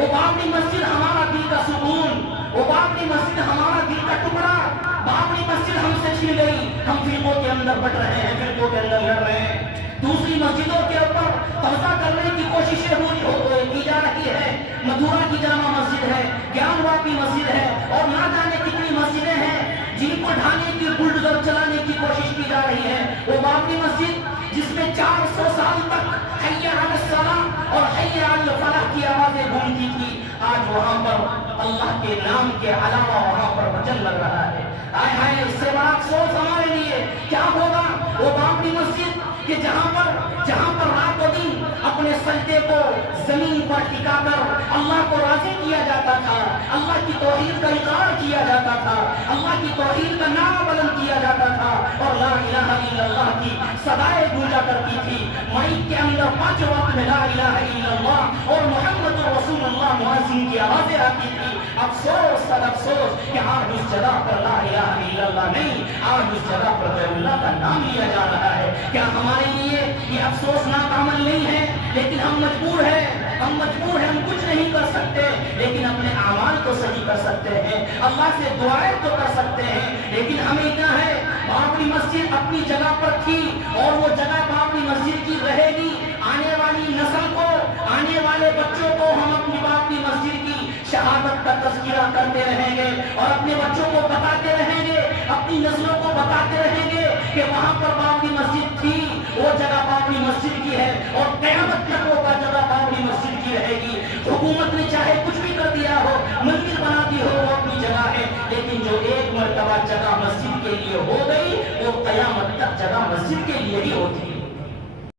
وہ بابری مسجد ہمارا دل کا سکون، وہ بابری مسجد ہمارا دل کا ٹکڑا، بابری مسجد ہم سے چھن گئی، ہم فرقوں کے اندر بٹ رہے ہیں، فرقوں کے اندر لڑ رہے ہیں، دوسری مسجدوں کے اوپر قبضہ کرنے کی کوششیں کی جا رہی ہے۔ مدھورا کی جامع مسجد ہے، گیان واپی مسجد ہے، اور نہ جانے کتنی مسجدیں ہیں جن کو ڈھانے کی، بلڈوزر چلانے کی کوشش کی جا رہی ہے۔ وہ بابری مسجد جس میں 400 سال تک حی علی الصلاۃ اور حی علی الفلاح کی آوازیں گونجتی تھی، آج وہاں پر اللہ کے نام کے علاوہ وہاں پر بھجن لگ رہا ہے۔ آئے ہائے، اس سے بڑا افسوس ہمارے لیے کیا ہوگا؟ وہ بابری مسجد کہ جہاں پر رات و دن اپنے سجدے کو زمین پر ٹکا کر اللہ کو راضی کیا جاتا تھا، اللہ کی توحید کا اقرار کیا جاتا تھا، اللہ کی توحید کا نعرہ بلند کیا جاتا تھا، اور لا الہ الا اللہ کی صدائیں گونجا کرتی تھی۔ مائک کے اندر 5 وقت میں لا الہ الا اللہ اور محمد رسول اللہ مؤذن کی آوازیں آتی تھی۔ افسوس سر افسوس کہ آج اس جگہ پر لا الہ الا اللہ نہیں، آج اس جگہ پر غیر اللہ کا نام لیا جا رہا ہے۔ کیا ہمارے لیے یہ افسوسناک عمل نہیں ہے؟ لیکن ہم مجبور ہیں، ہم کچھ نہیں کر سکتے، لیکن اپنے اعمال کو صحیح کر سکتے ہیں، اللہ سے دعائیں تو کر سکتے ہیں، لیکن ہمیں کیا ہے؟ بابری مسجد اپنی جگہ پر تھی اور وہ جگہ بابری مسجد کی رہے گی۔ آنے والی نسل کو، آنے والے بچوں کو ہم اپنی بابری مسجد کی شہادت کا تذکرہ کرتے رہیں گے اور اپنے بچوں کو بتاتے رہیں گے، اپنی نسلوں کو بتاتے رہیں گے کہ وہاں پر بابری مسجد تھی، وہ جگہ بابری مسجد کی ہے، اور قیامت تک وہ جگہ بابری مسجد کی رہے گی۔ حکومت نے چاہے کچھ بھی کر دیا ہو، مندر بنا دی ہو، وہ اپنی جگہ ہے، لیکن جو ایک مرتبہ جگہ مسجد کے لیے ہو گئی وہ قیامت تک جگہ مسجد کے لیے ہی ہوتی ہے۔